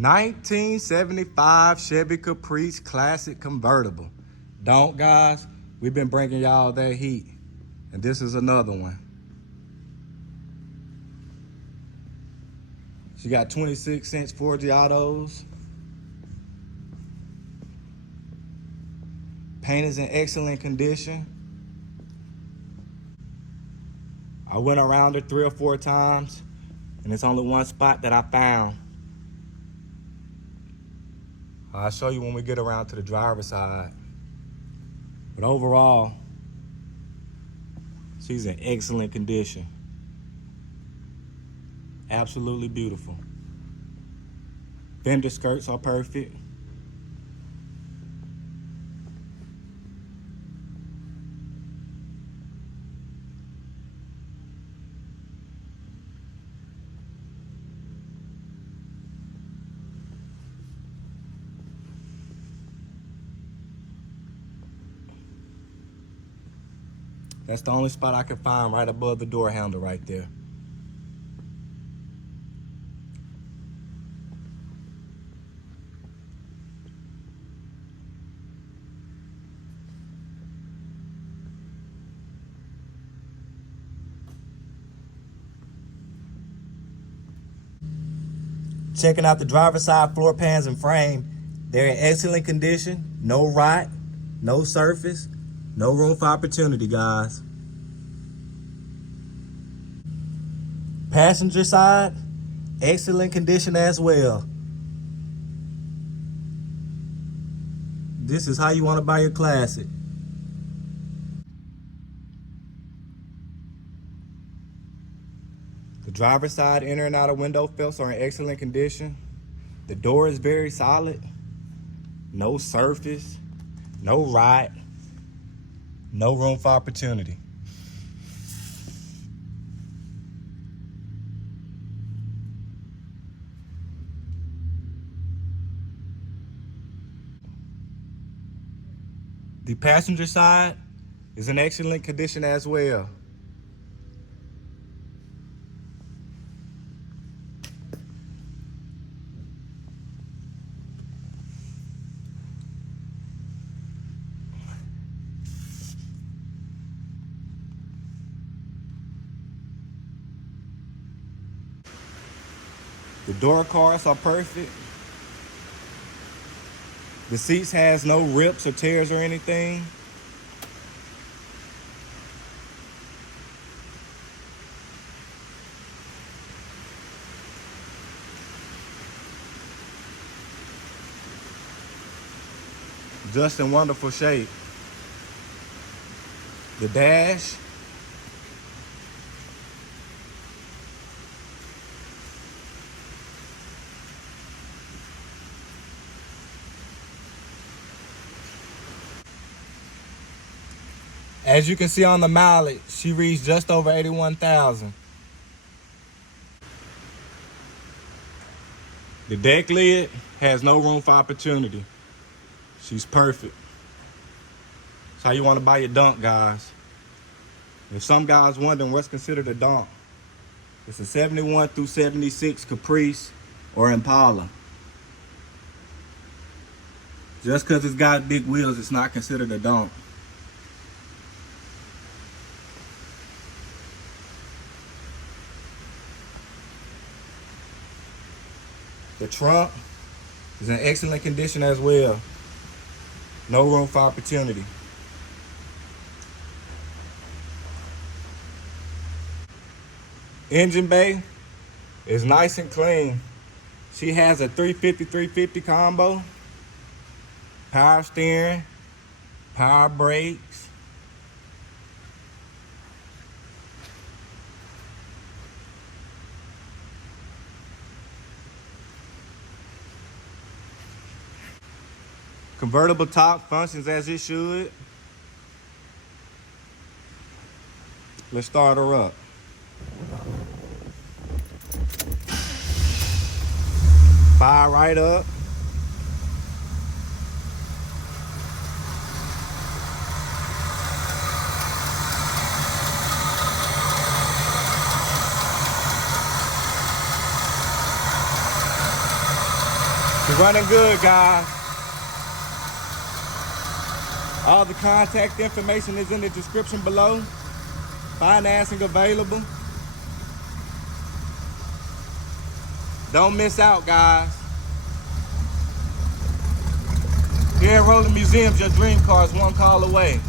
1975 Chevy Caprice Classic Convertible. Don't, guys, we've been bringing y'all that heat, and this is another one. She got 26-inch 4G autos. Paint is in excellent condition. I went around her 3 or 4 times, and it's only one spot that I found. I'll show you when we get around to the driver's side. But overall, she's in excellent condition. Absolutely beautiful. Fender skirts are perfect. That's the only spot I can find, right above the door handle right there. Checking out the driver's side floor pans and frame. They're in excellent condition. No rot, no surface, no room for opportunity, guys. Passenger side, excellent condition as well. This is how you want to buy your Classic. The driver's side inner and outer window felts are in excellent condition. The door is very solid. No surface, no rot, no room for opportunity. The passenger side is in excellent condition as well. The door cards are perfect. The seats has no rips or tears or anything. Just in wonderful shape. The dash. As you can see on the mileage, she reads just over 81,000. The deck lid has no room for opportunity. She's perfect. That's how you want to buy your dunk, guys. If some guys wondering what's considered a dunk, it's a 71 through 76 Caprice or Impala. Just because it's got big wheels, it's not considered a dunk. The trunk is in excellent condition as well. No room for opportunity. Engine bay is nice and clean. She has a 350/350 combo, power steering, power brakes. Convertible top functions as it should. Let's start her up. Fire right up. It's running good, guys. All the contact information is in the description below. Financing available. Don't miss out, guys. Here at Rolling Museums, your dream car is one call away.